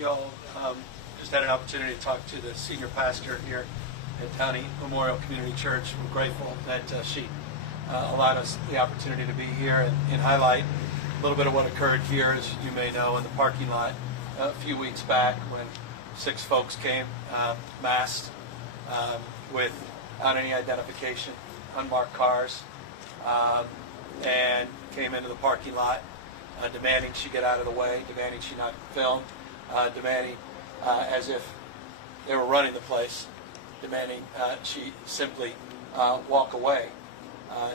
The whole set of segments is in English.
Y'all just had an opportunity to talk to the senior pastor here at Downey Memorial Community Church. We're grateful that she allowed us the opportunity to be here and highlight a little bit of what occurred here, as you may know, in the parking lot a few weeks back when 6 folks came masked without any identification, unmarked cars, and came into the parking lot demanding she get out of the way, demanding she not film, demanding as if they were running the place, demanding she simply walk away.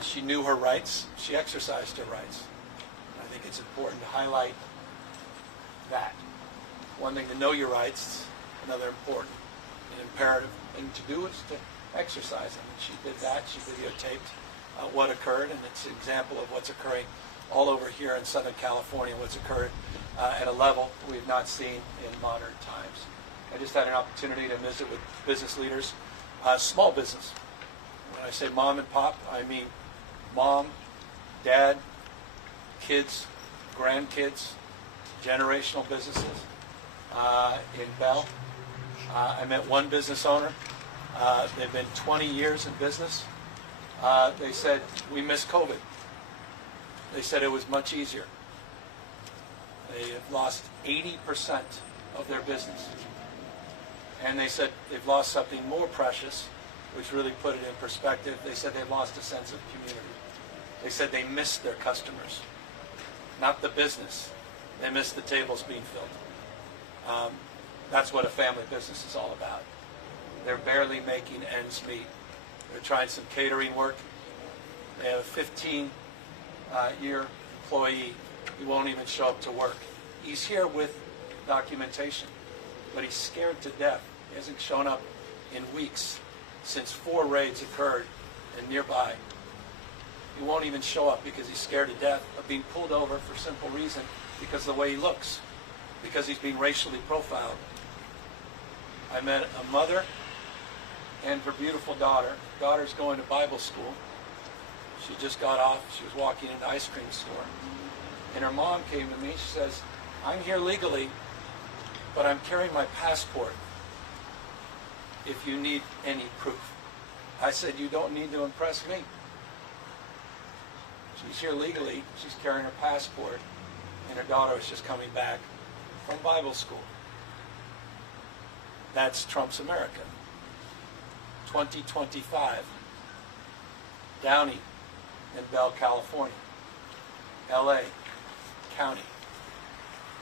She knew her rights. She exercised her rights. I think it's important to highlight that. One thing to know your rights, another important and imperative thing to do is to exercise them. She did that. She videotaped what occurred, and it's an example of what's occurring all over here in Southern California, what's occurred at a level we've not seen in modern times. I just had an opportunity to visit with business leaders, small business. When I say mom and pop, I mean mom, dad, kids, grandkids, generational businesses in Bell. I met one business owner. They've been 20 years in business. They said, we miss COVID. They said it was much easier. They have lost 80% of their business. And they said they've lost something more precious, which really put it in perspective. They said they've lost a sense of community. They said they missed their customers, not the business. They missed the tables being filled. That's what a family business is all about. They're barely making ends meet. They're trying some catering work. They have a 15-year employee who won't even show up to work. He's here with documentation, but he's scared to death. He hasn't shown up in weeks since 4 raids occurred in nearby. He won't even show up because he's scared to death of being pulled over for simple reason because of the way he looks, because he's being racially profiled. I met a mother and her beautiful daughter. Daughter's going to Bible school. She just got off. She was walking in the ice cream store. And her mom came to me. She says, I'm here legally, but I'm carrying my passport if you need any proof. I said, you don't need to impress me. She's here legally. She's carrying her passport. And her daughter is just coming back from Bible school. That's Trump's America. 2025. Downey in Bell, California. LA County.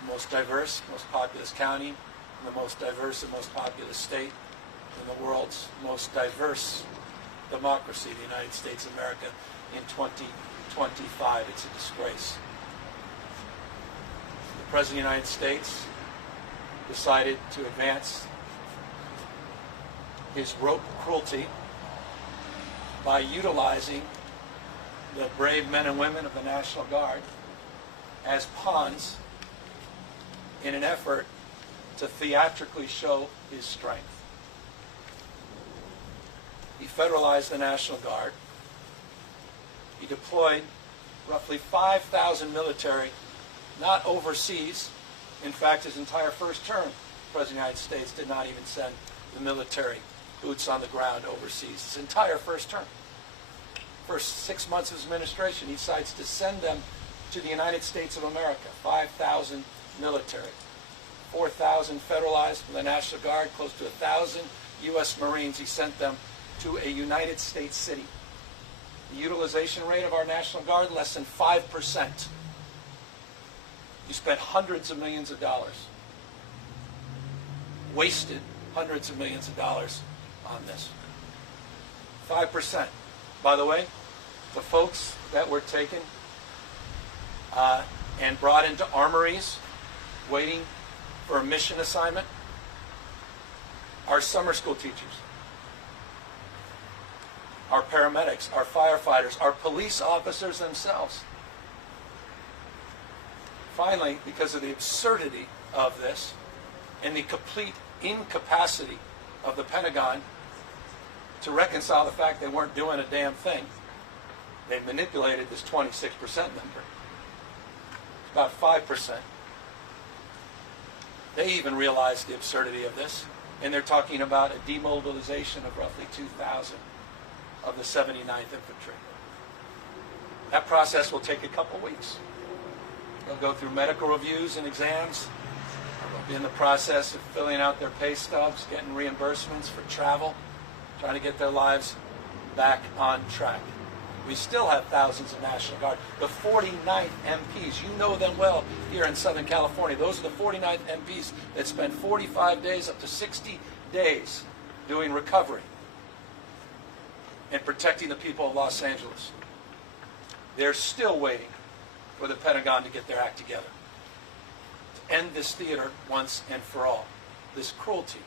The most diverse, most populous county, and the most diverse and most populous state in the world's most diverse democracy, the United States of America, in 2025. It's a disgrace. The President of the United States decided to advance his rote cruelty by utilizing the brave men and women of the National Guard as pawns in an effort to theatrically show his strength. He federalized the National Guard. He deployed roughly 5,000 military, not overseas. In fact, his entire first term, the President of the United States did not even send the military boots on the ground overseas. His entire first term. First 6 months of his administration, he decides to send them to the United States of America. 5,000 military. 4,000 federalized from the National Guard, close to 1,000 U.S. Marines. He sent them to a United States city. The utilization rate of our National Guard, less than 5%. You spent hundreds of millions of dollars. Wasted hundreds of millions of dollars on this. 5%. By the way, the folks that were taken and brought into armories, waiting for a mission assignment, are summer school teachers, our paramedics, our firefighters, our police officers themselves. Finally, because of the absurdity of this and the complete incapacity of the Pentagon to reconcile the fact they weren't doing a damn thing, they manipulated this 26% number. It's about 5%. They even realize the absurdity of this, and they're talking about a demobilization of roughly 2,000 of the 79th Infantry. That process will take a couple weeks. They'll go through medical reviews and exams. They'll be in the process of filling out their pay stubs, getting reimbursements for travel, trying to get their lives back on track. We still have thousands of National Guard. The 49th MPs, you know them well here in Southern California. Those are the 49th MPs that spend 45 days up to 60 days doing recovery and protecting the people of Los Angeles. They're still waiting for the Pentagon to get their act together, to end this theater once and for all, this cruelty.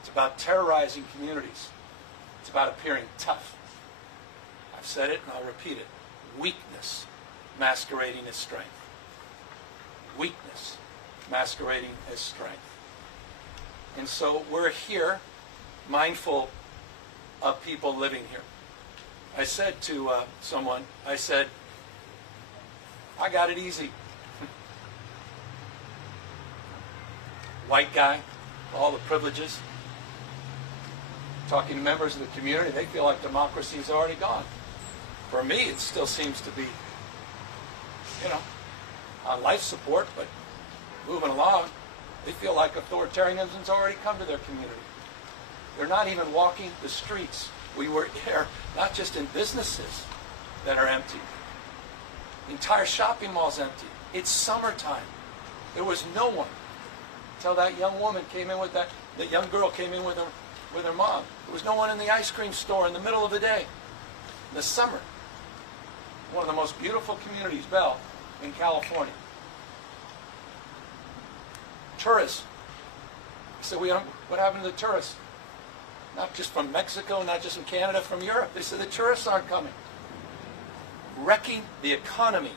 It's about terrorizing communities. It's about appearing tough. I've said it and I'll repeat it. Weakness masquerading as strength. Weakness masquerading as strength. And so we're here mindful of people living here. I said to someone, I said, I got it easy. White guy, all the privileges. Talking to members of the community, they feel like democracy is already gone. For me, it still seems to be, on life support, but moving along. They feel like authoritarianism's already come to their community. They're not even walking the streets. We were here, not just in businesses that are empty. The entire shopping mall's empty. It's summertime. There was no one until that young woman came in with the young girl came in with her mom. There was no one in the ice cream store in the middle of the day. In the summer. One of the most beautiful communities, Bell, in California. Tourists. I said, what happened to the tourists? Not just from Mexico, not just from Canada, from Europe. They said the tourists aren't coming. Wrecking the economy,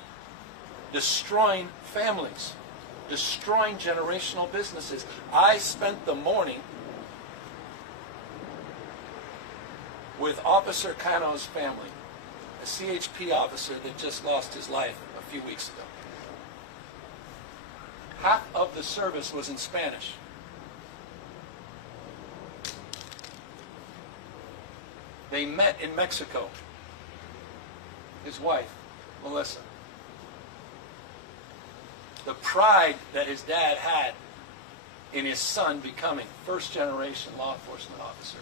destroying families, destroying generational businesses. I spent the morning with Officer Cano's family, a CHP officer that just lost his life a few weeks ago. Half of the service was in Spanish. They met in Mexico. His wife, Melissa. The pride that his dad had in his son becoming first-generation law enforcement officer.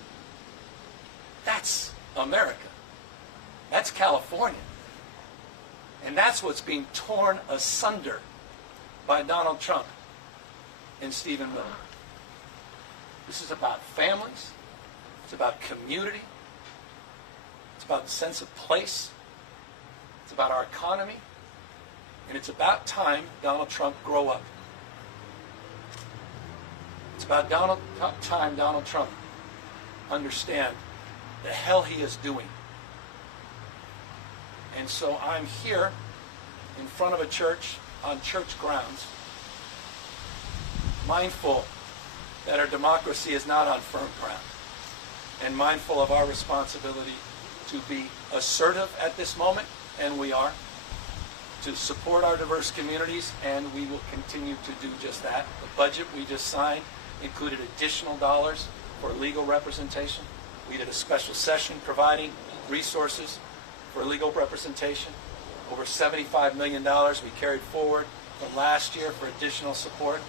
That's America. That's California. And that's what's being torn asunder by Donald Trump and Stephen Miller. This is about families. It's about community. It's about a sense of place. It's about our economy. And it's about time Donald Trump grow up. It's about time Donald Trump understand the hell he is doing. And so I'm here in front of a church on church grounds, mindful that our democracy is not on firm ground, and mindful of our responsibility to be assertive at this moment, and we are, to support our diverse communities, and we will continue to do just that. The budget we just signed included additional dollars for legal representation. We did a special session providing resources for legal representation. Over $75 million we carried forward from last year for additional support.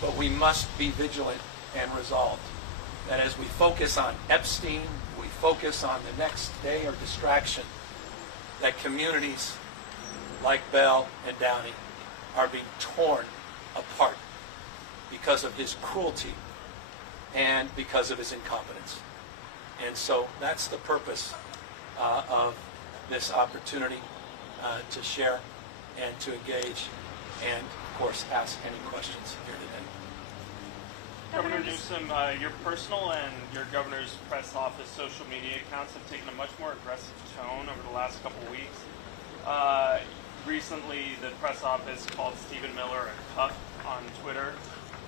But we must be vigilant and resolved that as we focus on Epstein, we focus on the next day or distraction, that communities like Bell and Downey are being torn apart because of his cruelty and because of his incompetence. And so that's the purpose of this opportunity to share and to engage and, of course, ask any questions here today. Governor Newsom, your personal and your governor's press office social media accounts have taken a much more aggressive tone over the last couple of weeks. Recently, the press office called Stephen Miller a cuck on Twitter.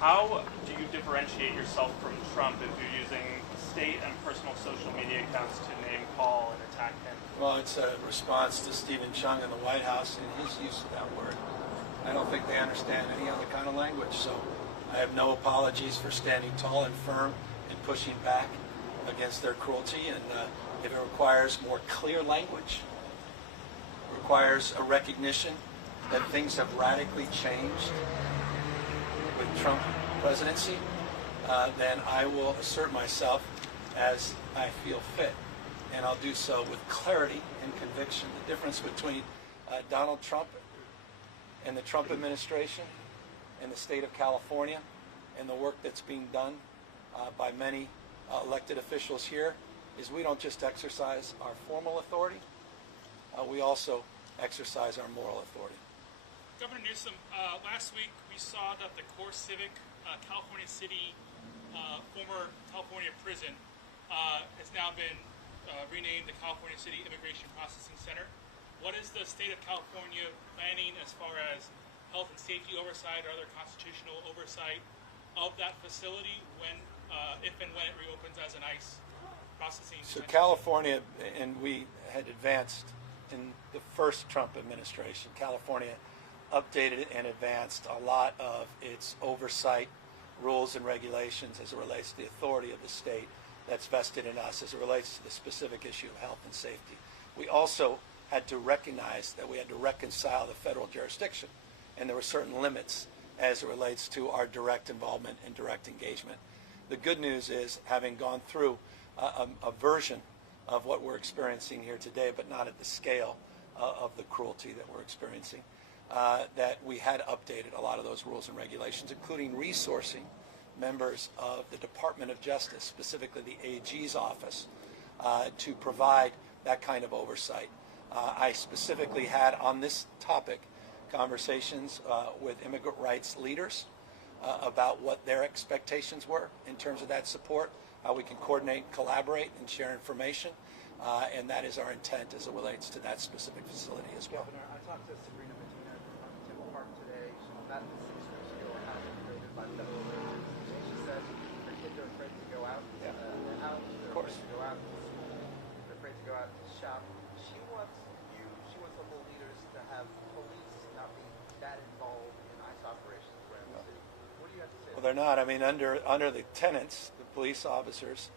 How do you differentiate yourself from Trump if you're using state and personal social media accounts to name call and attack him? Well, it's a response to Stephen Chung in the White House and his use of that word. I don't think they understand any other kind of language. So I have no apologies for standing tall and firm and pushing back against their cruelty. And if it requires more clear language, requires a recognition that things have radically changed with Trump presidency, then I will assert myself as I feel fit. And I'll do so with clarity and conviction. The difference between Donald Trump and the Trump administration and the state of California and the work that's being done by many elected officials here is we don't just exercise our formal authority, we also exercise our moral authority. Governor Newsom, last week we saw that the Core Civic California City former California prison has now been renamed the California City Immigration Processing Center. What is the state of California planning as far as health and safety oversight or other constitutional oversight of that facility when, if and when it reopens as an ICE processing So detention California, and we had advanced in the first Trump administration, California updated and advanced a lot of its oversight rules and regulations as it relates to the authority of the state that's vested in us as it relates to the specific issue of health and safety. We also had to recognize that we had to reconcile the federal jurisdiction, and there were certain limits as it relates to our direct involvement and direct engagement. The good news is, having gone through a version of what we're experiencing here today, but not at the scale of the cruelty that we're experiencing, that we had updated a lot of those rules and regulations, including resourcing members of the Department of Justice, specifically the AG's office, to provide that kind of oversight. I specifically had on this topic conversations with immigrant rights leaders about what their expectations were in terms of that support, how we can coordinate, collaborate, and share information, and that is our intent as it relates to that specific facility as well. Governor, I talked to Sabrina Medina from Temple Park today. She met 6 weeks ago and has been raided by federal agents. She said her kids are afraid to go out. Yeah. Their house, they're Of course. afraid to go out. They're afraid to go out to shop. She wants local leaders to have police not be that involved in ICE operations around the city. What do you have to say? Well, they're not. I mean, under the tenants, the police officers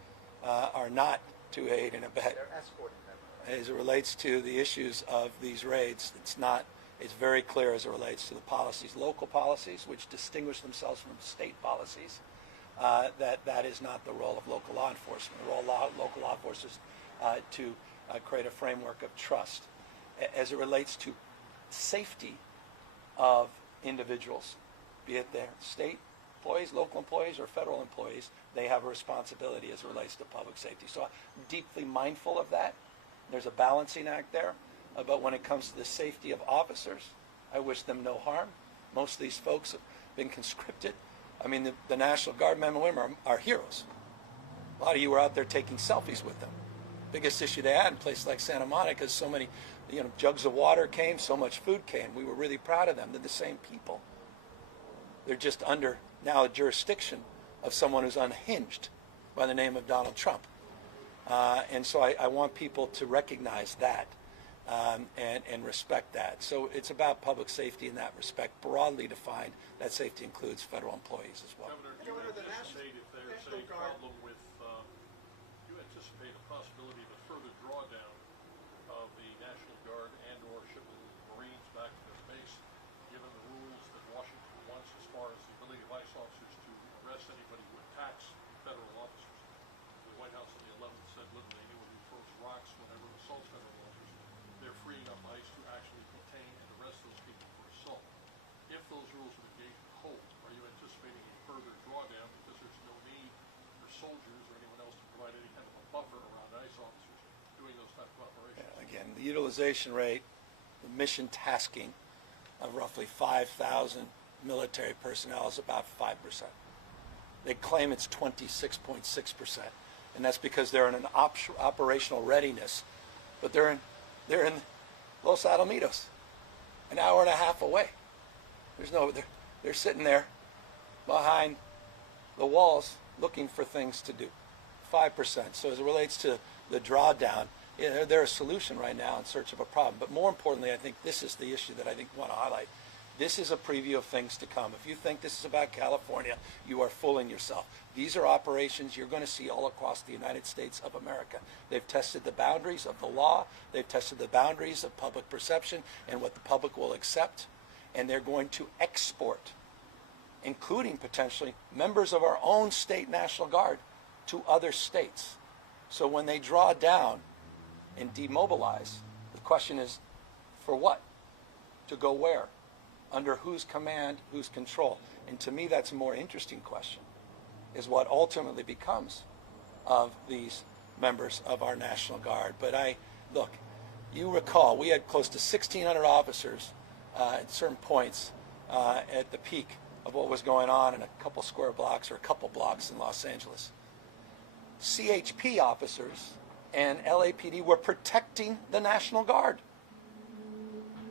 are not to aid and abet. They're escorting them. As it relates to the issues of these raids, it's not. It's very clear as it relates to the policies, local policies, which distinguish themselves from state policies. That is not the role of local law enforcement. The role of local law enforcement is to create a framework of trust. As it relates to safety of individuals, be it their state employees, local employees, or federal employees, they have a responsibility as it relates to public safety. So I'm deeply mindful of that. There's a balancing act there. But when it comes to the safety of officers, I wish them no harm. Most of these folks have been conscripted. I mean, the National Guard men and women are heroes. A lot of you were out there taking selfies with them. Biggest issue they had in places like Santa Monica is so many, jugs of water came, so much food came. We were really proud of them. They're the same people. They're just under now a jurisdiction of someone who's unhinged by the name of Donald Trump. And so I want people to recognize that and respect that. So it's about public safety in that respect, broadly defined. That safety includes federal employees as well. Governor, do you anticipate if there's a problem with, do you anticipate a possibility of a further drawdown of the National Guard and/or shipping Marines back to their base, given the rules that Washington wants as far as the ability of ICE officers to arrest anybody who attacks federal officers? The White House on the 11th said literally anyone who throws rocks whenever it assaults federal officers, they're freeing up ICE to actually detain and arrest those people for assault. If those rules of engagement hold, are you anticipating a further drawdown because there's no need for soldiers or anyone else to provide any kind of a buffer around ICE officers doing those type of operations? Again, the utilization rate, the mission tasking of roughly 5,000 military personnel is about 5%. They claim it's 26.6%, and that's because they're in an operational readiness, but they're in Los Alamitos, an hour and a half away. They're sitting there behind the walls looking for things to do. 5%. So as it relates to the drawdown, they're a solution right now in search of a problem. But more importantly, I think this is the issue that I think we want to highlight. This is a preview of things to come. If you think this is about California, you are fooling yourself. These are operations you're going to see all across the United States of America. They've tested the boundaries of the law. They've tested the boundaries of public perception and what the public will accept. And they're going to export, including potentially members of our own state National Guard, to other states. So when they draw down and demobilize, the question is, for what? To go where? Under whose command, whose control? And to me, that's a more interesting question, is what ultimately becomes of these members of our National Guard. But look, you recall, we had close to 1,600 officers at certain points at the peak of what was going on in a couple square blocks or a couple blocks in Los Angeles. CHP officers and LAPD were protecting the National Guard.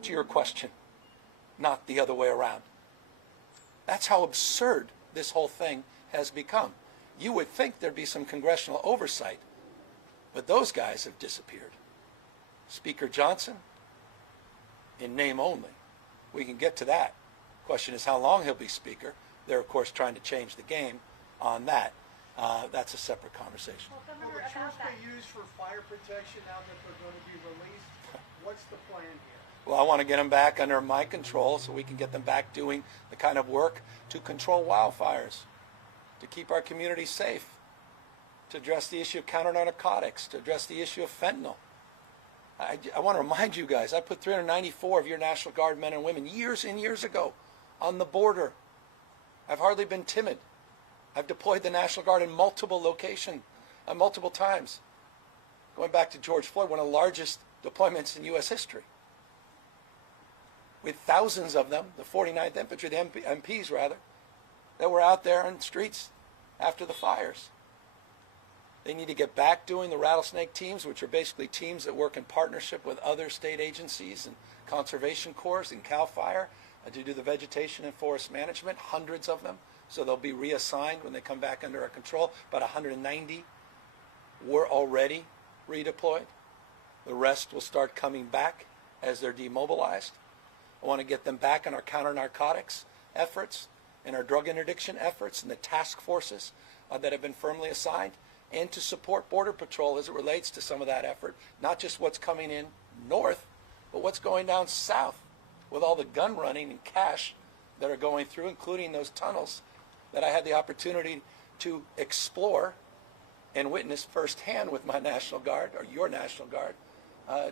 To your question, not the other way around. That's how absurd this whole thing has become. You would think there'd be some congressional oversight, but those guys have disappeared. Speaker Johnson, in name only. We can get to that. Question is how long he'll be Speaker. They're, of course, trying to change the game on that. That's a separate conversation. Well, the troops they use for fire protection now that they're going to be released, what's the plan here? Well, I want to get them back under my control so we can get them back doing the kind of work to control wildfires, to keep our communities safe, to address the issue of counter-narcotics, to address the issue of fentanyl. I want to remind you guys, I put 394 of your National Guard men and women years and years ago on the border. I've hardly been timid. I've deployed the National Guard in multiple locations, multiple times. Going back to George Floyd, one of the largest deployments in U.S. history. With thousands of them, the 49th Infantry, the MPs rather, that were out there on the streets after the fires. They need to get back doing the rattlesnake teams, which are basically teams that work in partnership with other state agencies and conservation corps and CAL FIRE to do the vegetation and forest management, hundreds of them. So they'll be reassigned when they come back under our control. About 190 were already redeployed. The rest will start coming back as they're demobilized. I want to get them back in our counter-narcotics efforts and our drug interdiction efforts and the task forces that have been firmly assigned, and to support Border Patrol as it relates to some of that effort, not just what's coming in north, but what's going down south with all the gun running and cash that are going through, including those tunnels that I had the opportunity to explore and witness firsthand with my National Guard, or your National Guard,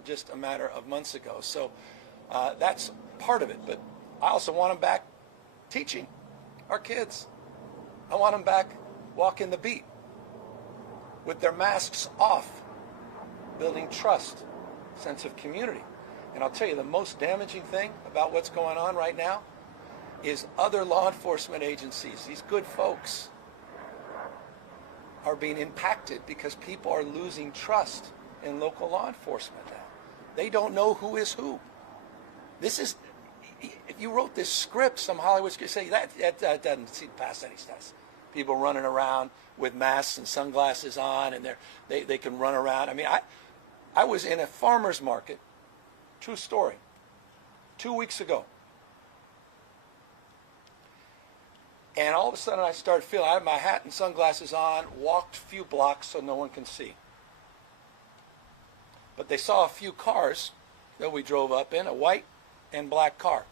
just a matter of months ago. So that's part of it, but I also want them back teaching our kids. I want them back walking the beat with their masks off, building trust, sense of community. And I'll tell you, the most damaging thing about what's going on right now is other law enforcement agencies, these good folks, are being impacted because people are losing trust in local law enforcement now. They don't know who is who. This is, if you wrote this script, some Hollywood's going to say that doesn't seem past any tests. People running around with masks and sunglasses on, and they can run around. I mean, I was in a farmer's market, true story, 2 weeks ago. And all of a sudden I started feeling, I had my hat and sunglasses on, walked a few blocks so no one can see. But they saw a few cars that we drove up in, a white and black car.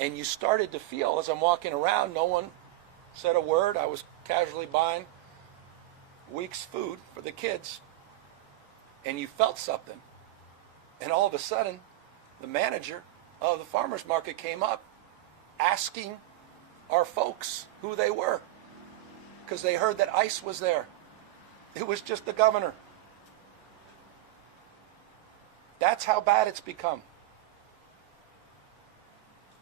And you started to feel, as I'm walking around, no one said a word. I was casually buying a week's food for the kids. And you felt something. And all of a sudden, the manager of the farmer's market came up asking our folks who they were, because they heard that ICE was there. It was just the governor. That's how bad it's become.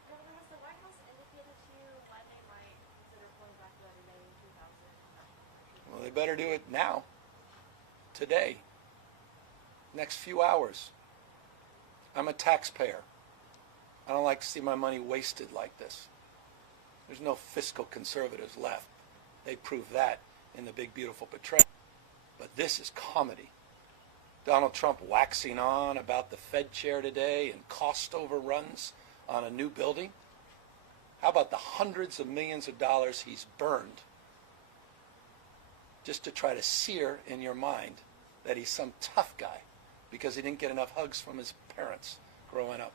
Governor, has the White House indicated to you when they might consider pulling back the remaining 2,000? Well, they better do it now, today, next few hours. I'm a taxpayer. I don't like to see my money wasted like this. There's no fiscal conservatives left. They proved that in the big, beautiful betrayal. But this is comedy. Donald Trump waxing on about the Fed chair today and cost overruns on a new building? How about the hundreds of millions of dollars he's burned just to try to sear in your mind that he's some tough guy because he didn't get enough hugs from his parents growing up?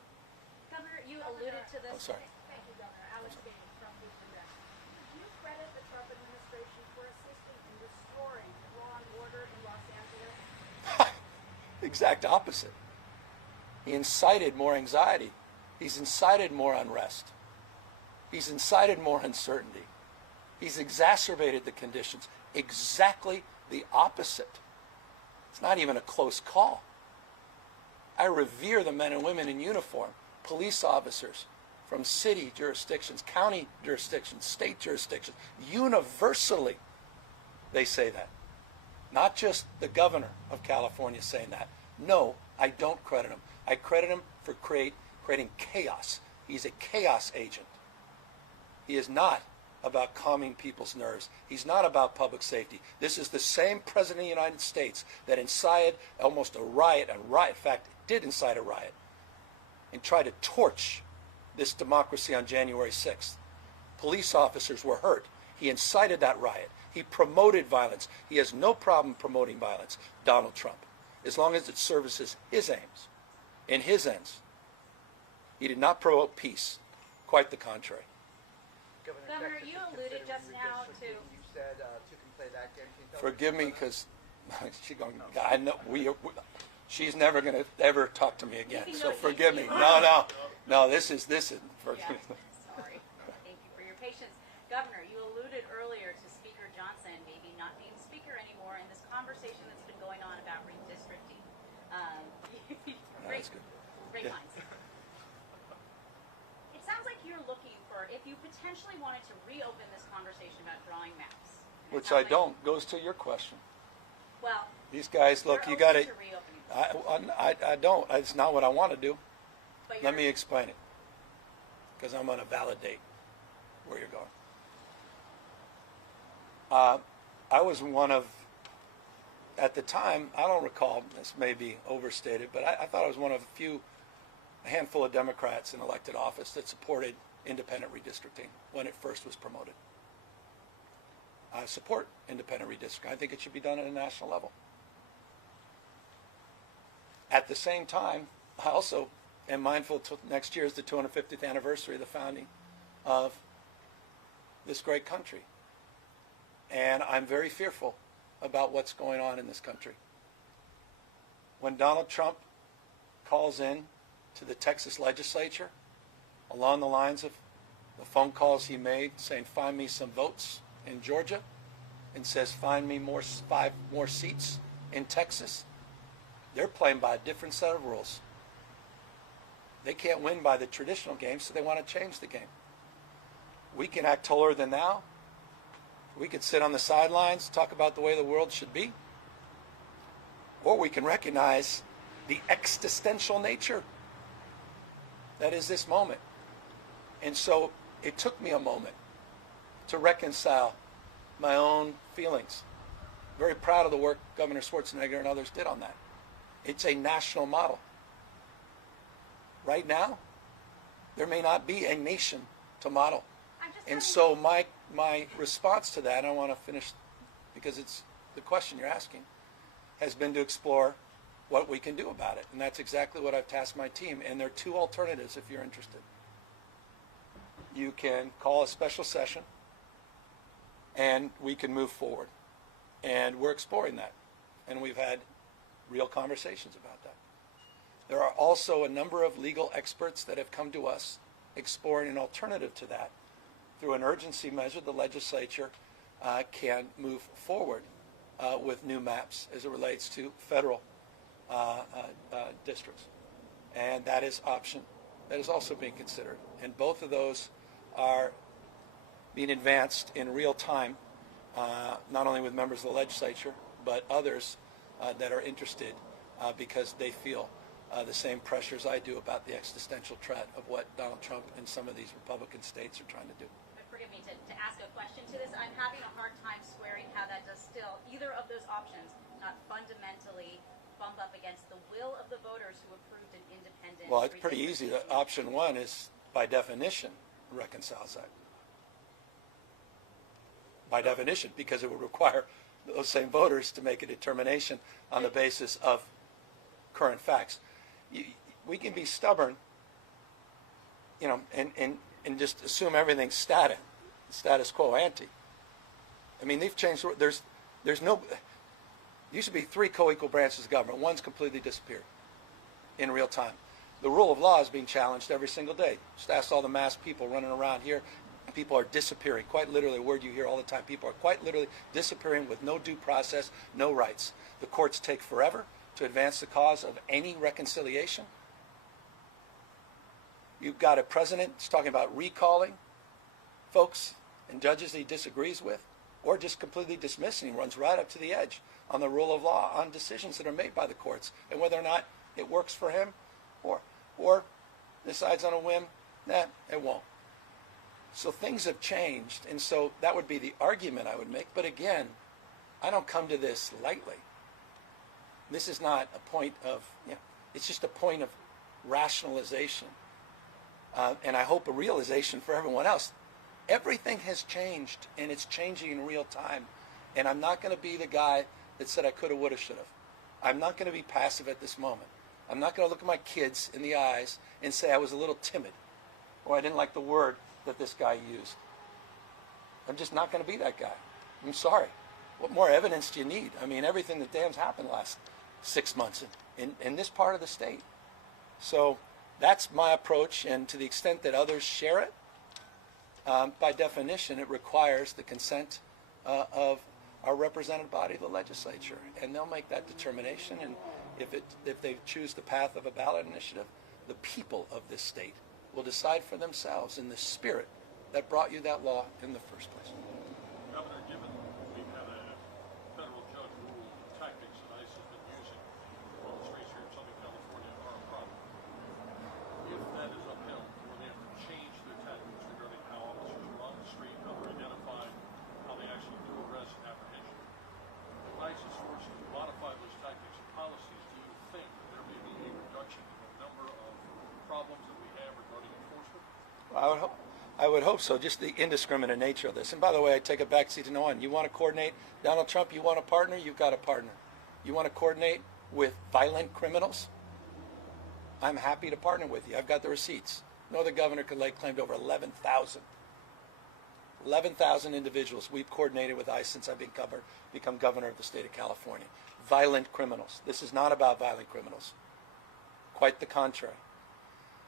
Governor, you alluded to this. I'm sorry. Thank you, Governor. Alex Gaines from Houston, Texas. Do you credit the Trump administration for assisting in restoring law and order in Los Angeles? Exact opposite. He incited more anxiety. He's incited more unrest. He's incited more uncertainty. He's exacerbated the conditions. Exactly the opposite. It's not even a close call. I revere the men and women in uniform, police officers from city jurisdictions, county jurisdictions, state jurisdictions. Universally, they say that. Not just the governor of California saying that. No, I don't credit him. I credit him for creating chaos. He's a chaos agent. He is not about calming people's nerves. He's not about public safety. This is the same president of the United States that incited almost a riot, in fact, did incite a riot, and tried to torch this democracy on January 6th. Police officers were hurt. He incited that riot. He promoted violence. He has no problem promoting violence, Donald Trump, as long as it services his aims and his ends. He did not promote peace. Quite the contrary. Governor, Texas you is alluded considering just now to- redistricting. You said two can play that game. Can you tell us Forgive me, about that? because she's going. I know she's never going to ever talk to me again. You can So go- forgive me. you- No. This is. For, Yeah, sorry. Thank you for your patience. Governor, you alluded earlier to Speaker Johnson maybe not being speaker anymore in this conversation that's been going on about redistricting. That's good. Great Yeah. minds. It sounds like you're looking for, if you potentially wanted to reopen this conversation about drawing maps. and it Which sounds I like- don't. Goes to your question. Well, These guys, look, you're you got open to. to reopening. I don't. It's not what I want to do. But Let you're- me explain it, because I'm going to validate where you're going. I was one of, at the time, I don't recall, this may be overstated, but I thought I was one of a handful of Democrats in elected office that supported independent redistricting when it first was promoted. I support independent redistricting. I think it should be done at a national level. At the same time, I also am mindful next year is the 250th anniversary of the founding of this great country. And I'm very fearful about what's going on in this country. When Donald Trump calls in to the Texas legislature along the lines of the phone calls he made saying, find me some votes in Georgia, and says, find me 5 more seats in Texas, they're playing by a different set of rules. They can't win by the traditional game, so they want to change the game. We can act holier than thou. We could sit on the sidelines, talk about the way the world should be. Or we can recognize the existential nature that is this moment. And so it took me a moment to reconcile my own feelings. Very proud of the work Governor Schwarzenegger and others did on that. It's a national model. Right now, there may not be a nation to model. And so my response to that, and I want to finish because it's the question you're asking, has been to explore what we can do about it. And that's exactly what I've tasked my team. And there are 2 alternatives if you're interested. You can call a special session and we can move forward. And we're exploring that. And we've had real conversations about that. There are also a number of legal experts that have come to us exploring an alternative to that. Through an urgency measure, the legislature can move forward with new maps as it relates to federal districts. And that is option that is also being considered. And both of those are being advanced in real time, not only with members of the legislature, but others that are interested because they feel the same pressures I do about the existential threat of what Donald Trump and some of these Republican states are trying to do. Forgive me to ask a question to this. I'm having a hard time squaring how that does still, either of those options, not fundamentally bump up against the will of the voters who approved an independent. Well, it's pretty easy. redistricting. Option 1 is by definition, reconciles that. By definition, because it would require those same voters to make a determination on the basis of current facts. We can be stubborn, you know, and just assume everything's status quo ante. I mean, they've changed. There's no. Used to be 3 co-equal branches of government. One's completely disappeared in real time. The rule of law is being challenged every single day. Just ask all the mass people running around here. People are disappearing. Quite literally, a word you hear all the time. People are quite literally disappearing with no due process, no rights. The courts take forever to advance the cause of any reconciliation. You've got a president that's talking about recalling folks and judges that he disagrees with, or just completely dismissing. He runs right up to the edge on the rule of law, on decisions that are made by the courts, and whether or not it works for him, or decides on a whim, nah, it won't. So things have changed, and so that would be the argument I would make. But again, I don't come to this lightly. This is not a point of, you know, it's just a point of rationalization, and I hope a realization for everyone else. Everything has changed, and it's changing in real time. And I'm not going to be the guy that said I coulda, woulda, shoulda. I'm not going to be passive at this moment. I'm not going to look at my kids in the eyes and say I was a little timid, or I didn't like the word that this guy used. I'm just not going to be that guy. I'm sorry. What more evidence do you need? I mean, everything that damn's happened last 6 months in this part of the state. So that's my approach, and to the extent that others share it, by definition, it requires the consent of our represented body, the legislature, and they'll make that determination. And if they choose the path of a ballot initiative, the people of this state will decide for themselves in the spirit that brought you that law in the first place. Governor, given we've had a federal judge rule the tactics that ICE has been using on the streets here in Southern California are a problem. If that is upheld, will they have to change their tactics regarding how officers are on the street, how they're identified, how they actually do arrest and apprehension? If ICE is forced to modify those tactics and policies, do you think that there may be a reduction in the number of problems that we have regarding enforcement? I would hope so, just the indiscriminate nature of this. And by the way, I take a backseat to no one. You want to coordinate Donald Trump, you want a partner, you've got a partner. You want to coordinate with violent criminals? I'm happy to partner with you. I've got the receipts. No other governor could lay claim to over 11,000. 11,000 individuals we've coordinated with ICE since I've become governor of the state of California. Violent criminals. This is not about violent criminals. Quite the contrary.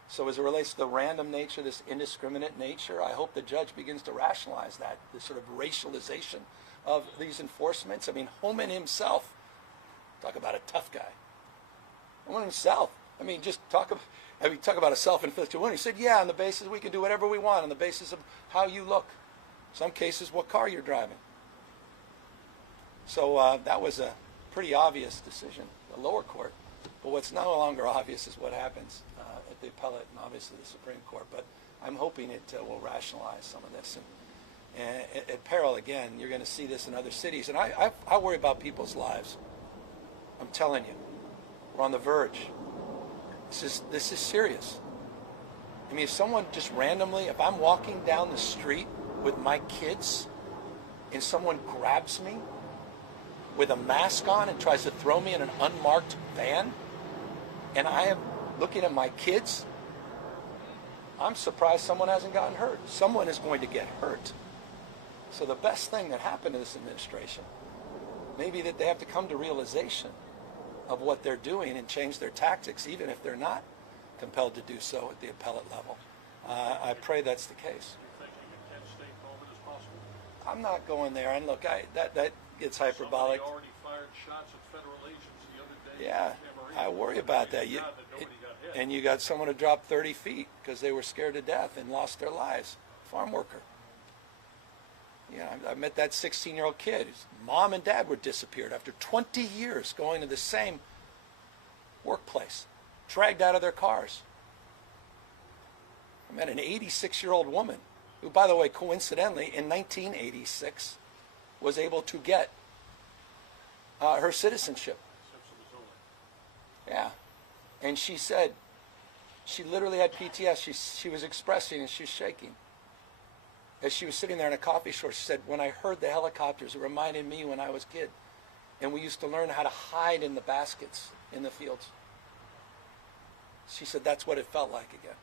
So as it relates to the random nature, this indiscriminate nature, I hope the judge begins to rationalize that, this sort of racialization of these enforcements. I mean, Homan himself, talk about a tough guy. Homan himself, I mean, just talk about a self-inflicted wound. He said, yeah, on the basis we can do whatever we want, on the basis of how you look. Some cases, what car you're driving. So that was a pretty obvious decision, the lower court. But what's no longer obvious is what happens at the appellate and obviously the Supreme Court. But I'm hoping it will rationalize some of this. And at peril, again, you're going to see this in other cities. And I worry about people's lives. I'm telling you, we're on the verge. This is serious. I mean, if someone just randomly, if I'm walking down the street with my kids and someone grabs me with a mask on and tries to throw me in an unmarked van, and I am looking at my kids, I'm surprised someone hasn't gotten hurt. Someone is going to get hurt. So the best thing that happened to this administration may be that they have to come to realization of what they're doing and change their tactics, even if they're not compelled to do so at the appellate level. I pray that's the case. Do you think you can stay calm as possible? I'm not going there. And look, that gets hyperbolic. Somebody already fired shots at federal agents the other day. Yeah, I worry about that. And you got someone who dropped 30 feet because they were scared to death and lost their lives. Farm worker. Yeah, I met that 16-year-old kid. His mom and dad were disappeared after 20 years going to the same workplace, dragged out of their cars. I met an 86-year-old woman who, by the way, coincidentally, in 1986, was able to get her citizenship. Yeah. And she said, She literally had PTS. She was expressing and she's shaking. As she was sitting there in a coffee shop, she said, when I heard the helicopters, it reminded me when I was a kid. And we used to learn how to hide in the baskets in the fields. She said that's what it felt like again.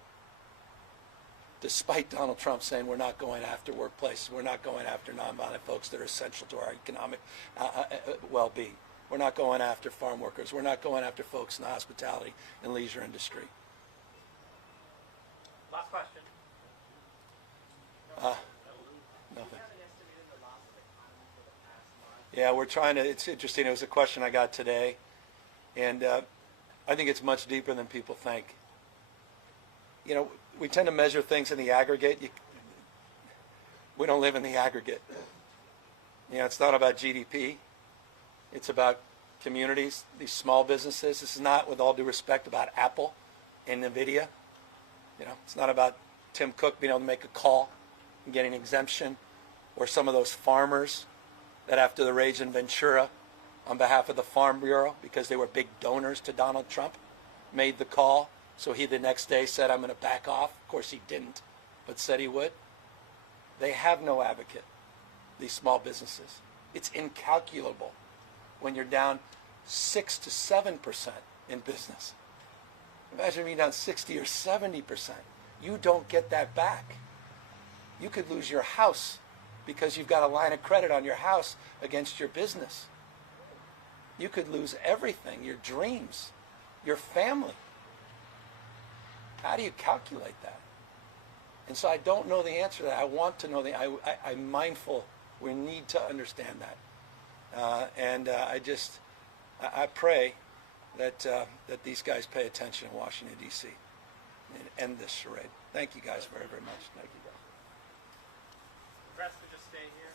Despite Donald Trump saying we're not going after workplaces, we're not going after nonviolent folks that are essential to our economic well-being. We're not going after farm workers. We're not going after folks in the hospitality and leisure industry. Last question. Nothing. Yeah, we're trying to, it's interesting, it was a question I got today, and I think it's much deeper than people think. You know, we tend to measure things in the aggregate. We don't live in the aggregate. You know, it's not about GDP. It's about communities, these small businesses. This is not, with all due respect, about Apple and NVIDIA. You know, it's not about Tim Cook being able to make a call and getting an exemption, or some of those farmers that after the rage in Ventura on behalf of the Farm Bureau, because they were big donors to Donald Trump, made the call. So he the next day said, I'm going to back off. Of course he didn't, but said he would. They have no advocate, these small businesses. It's incalculable when you're down 6 to 7% in business. Imagine being down 60 or 70%. You don't get that back. You could lose your house because you've got a line of credit on your house against your business. You could lose everything, your dreams, your family. How do you calculate that? And so I don't know the answer to that. I want to know I'm mindful we need to understand that. I pray that these guys pay attention in Washington, D.C. and end this charade. Thank you guys very, very much. Thank you guys. Press to just stay here.